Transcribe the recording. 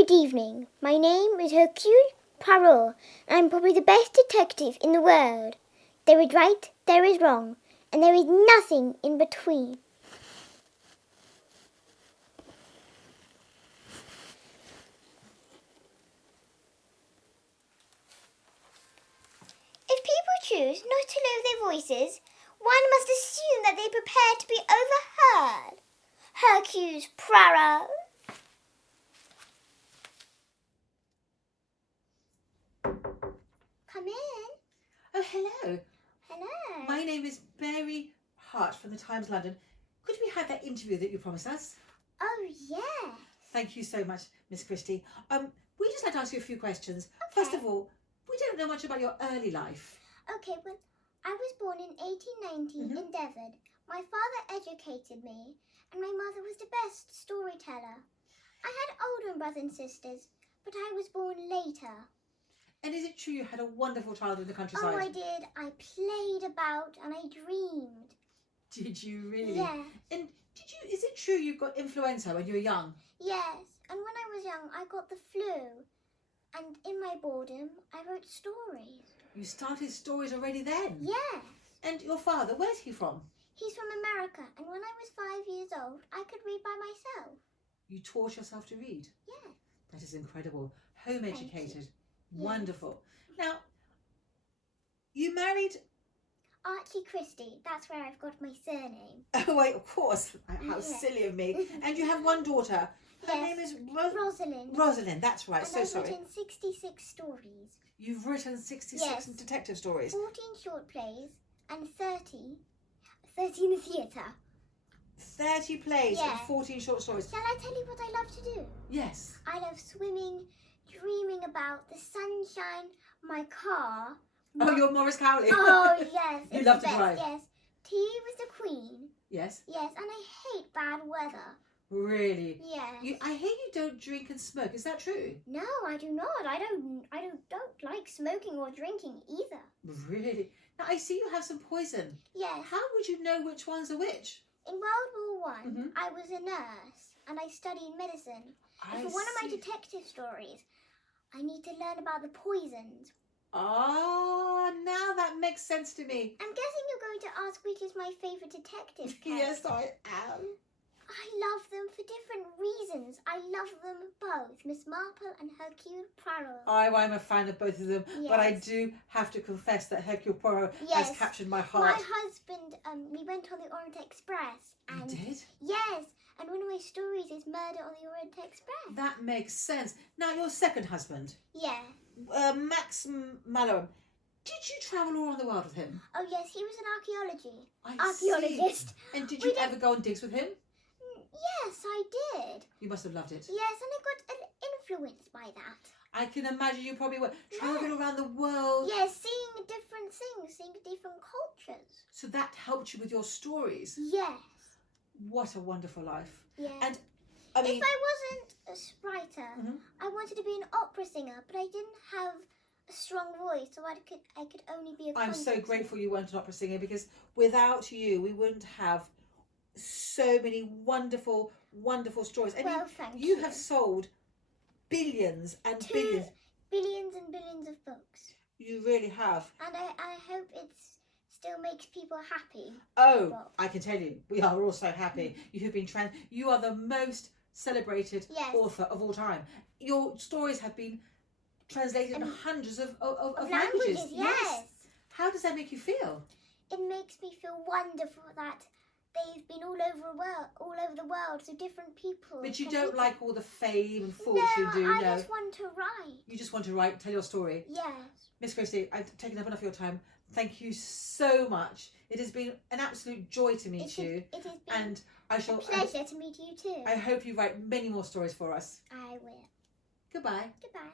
Good evening. My name is Hercule Poirot, and I'm probably the best detective in the world. There is right, there is wrong, and there is nothing in between. If people choose not to lower their voices, one must assume that they prepare to be overheard. Hercule Poirot. Come in. Oh, hello. Hello. My name is Mary Hart from the Times London. Could we have that interview that you promised us? Oh, yes. Thank you so much, Miss Christie. We just like to ask you a few questions. Okay. First of all, we don't know much about your early life. Okay, well, I was born in 1890 in Devon. My father educated me, and my mother was the best storyteller. I had older brothers and sisters, but I was born later. And is it true you had a wonderful childhood in the countryside? Oh, I did. I played about and I dreamed. Did you really? Yes. And is it true you got influenza when you were young? Yes, and when I was young, I got the flu. And in my boredom, I wrote stories. You started stories already then? Yes. And your father, where's he from? He's from America, and when I was 5 years old, I could read by myself. You taught yourself to read? Yes. That is incredible. Home educated. Yes. Wonderful. Now, you married... Archie Christie, that's where I've got my surname. Oh, wait, of course. How Yes. silly of me. And you have one daughter. Her Yes. name is Rosalind. Rosalind, that's right. And So I've sorry. written 66 stories. You've written 66 Yes. detective stories. 14 short plays and 30 in the theatre. 30 plays and Yes. 14 short stories. Shall I tell you what I love to do? Yes. I love swimming, dreaming about the sunshine, my car. Oh, you're Morris Cowley. Oh, yes. You it's love the to best, drive. Yes. Tea with the Queen. Yes. Yes, and I hate bad weather. Really? Yes. I hear you don't drink and smoke. Is that true? No, I do not. I don't like smoking or drinking either. Really? Now, I see you have some poison. Yes. How would you know which ones are which? In World War One, Mhm. I was a nurse and I studied medicine. And I for one of my see. detective stories, I need to learn about the poisons. Ah, now that makes sense to me. I'm guessing you're going to ask which is my favourite detective character. Yes, I am. I love them for different reasons. I love them both, Miss Marple and Hercule Poirot. I'm a fan of both of them, but I Yes. do have to confess that Hercule Poirot Yes. has captured my heart. My husband, we went on the Orient Express. You And did? yes, and one of my stories is Murder on the Orient Express. That makes sense. Now, your second husband, Yeah. Max Mallowan, did you travel all around the world with him? Oh yes, he was an I archaeologist. see. And did We you did- ever go on digs with him? Yes, I did. You must have loved it. Yes, and I got influenced by that. I can imagine you probably were traveling around the world. Yes, seeing different things, seeing different cultures. So that helped you with your stories. Yes. What a wonderful life. Yeah. And I mean, if I wasn't a writer, Mhm. I wanted to be an opera singer, but I didn't have a strong voice, so I could only be a I'm so concert grateful you weren't an opera singer, because without you, we wouldn't have so many wonderful, wonderful stories. And Well, thank you you. have sold billions and singer. billions. Billions and billions of books. You really have. And I hope it still makes people happy. Oh, Well- I can tell you, we are all so happy. You have been you are the most celebrated Yes. author of all time. Your stories have been translated in hundreds of Of languages. yes. How does that make you feel? It makes me feel wonderful that they've been all over the world, so different people. But you can don't read like all the fame and them. fortune, No, do you? I No. just want to write. You just want to tell your story. Yes. Miss Christie, I've taken up enough of your time. Thank you so much. It has been an absolute joy to meet you. It has been And I a shall. pleasure to meet you too. I hope you write many more stories for us. I will. Goodbye. Goodbye.